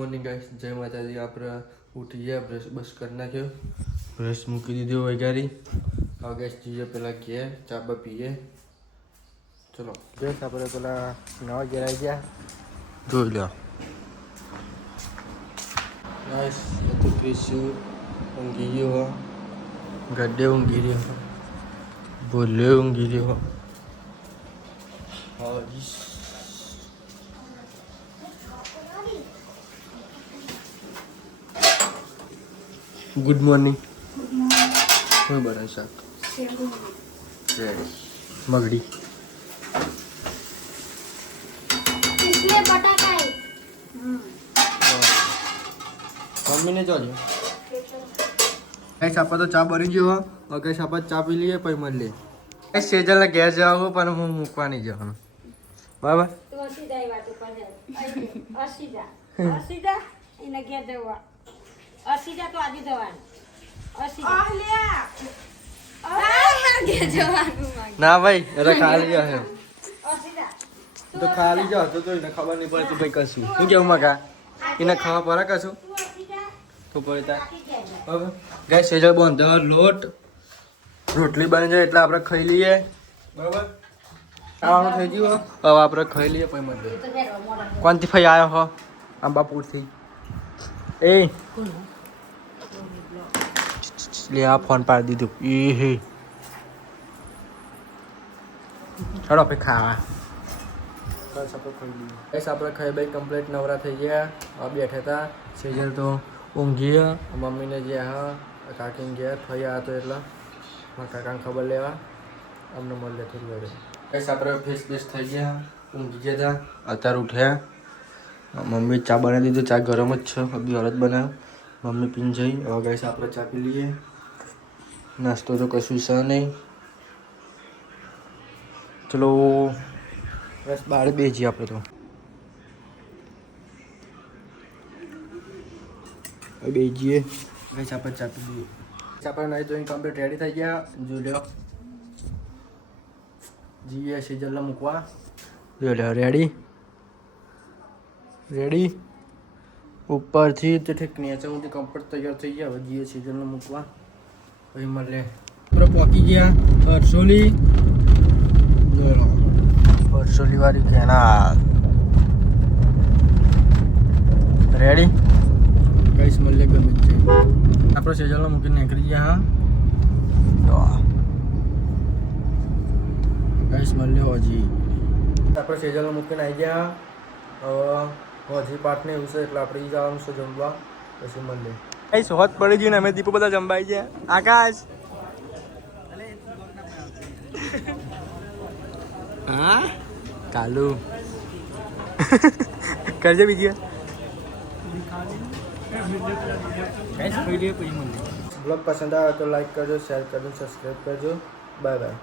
Morning guys, જય માતાજી. આપણે ઉઠી ગયા, બ્રશ બસ કરી નાખ્યો, બ્રશ મૂકી દીધો વગારી. હવે ગેસ જઈએ પેલા ઘેર ચા બા પીએ. ચલો ગેસ આપણે પેલા નવા ઘેર આવી ગયા, જોઈ લો. ગાઈસ તો પીશું ઊંઘી ગયો, ગड्ढे ઊંઘી રહ્યો, બોલે ઊંઘી રહ્યો. હા ગુડ મોર્નિંગ. શું બનાવે શાક? મગડી. મમ્મીને જોજો. કઈ સાપા તો ચા બની ગયો. કઈ સાપા ચા પી લઈએ પછી મળીએ. કઈ સેજલ ઘેર જવાનું પણ હું મૂકવા નહીં જવાનું. બરાબર. ના ભાઈ એટલે ખાલી જશે તો ખાલી જશે તો એને ખબર નહીં પડતી ભાઈ કશું. શું કેવું મકા એને ખાવા પડે કશું તો પડતા. હવે ગાય સેજલ બાંધો લોટ, રોટલી બની જાય એટલે આપણે ખાઈ લઈએ. બરાબર. ખાવાનું થઈ ગયું. હવે આપણે ખાઈ લઈએ પછી મળીએ. કોણથી ભાઈ આવ્યો હો? આંબાપુરથી. એ લે આ ફોન પાડી દીધું. એ હે ચાલો આપણે ખાવા. બસ આપણે ખાઈ લઈએ. બસ આપણે ખાઈ ભાઈ કમ્પ્લીટ નવરા થઈ ગયા. હવે બેઠા હતા. સેજલ તો ઊંઘી. મમ્મીને જે હા કાકીને ગયા થઈ આવ્યા તો એટલે મારા કાકાને ખબર લેવા અમને મળે થોડી વાર. બસ આપણે ફેસ બેસ થઈ ગયા, ઊંઘી ગયા હતા. અત્યારે ઉઠ્યા. મમ્મી ચા બનાવી દીધું. ચા ગરમ જ છે, અભી હળદ બનાવ. મમ્મી પીને જઈ. હવે ગાઈસ આપણે ચા પી લઈએ. નાસ્તો તો કશું છે નહીં. ચલો બસ બહાર બેસીએ આપણે તો. હવે બેસીએ. ગાઈસ આપણે ચા પી લઈએ. આપણે નહીં જોઈને કમ્પ્લીટ રેડી થઈ ગયા. જોઈ લો જીએ સેજલને મૂકવા. જોઈ લો રેડી રેડી. ઉપરથી તો ઠીક નીચે સુધી કમ્પ્લીટ તૈયાર થઈ ગયા. હવે જીએ સેજલને મૂકવા પછી મળે. આપણે પહોંચી ગયા હરસોલી. હરસોલી વાળી કેનાલ રેડી. કઈશ મળે ગમે તે. આપણે સેજલને મૂકીને નીકળી ગયા. હા કઈશ મળે હજી. આપણે સેજલને મૂકીને આવી ગયા. હવે હજી પાઠને એવું છે એટલે આપણે જવાનું છે જમવા. પછી મળીએ. કઈ સોહત પડી ગયું ને અમે દીપો બધા જમવાઈ ગયા. આકાશ હા કાલુ કરજે બીજી બ્લોગ પસંદ આવે તો લાઈક કરજો, શેર કરજો, સબસ્ક્રાઈબ કરજો. Bye bye.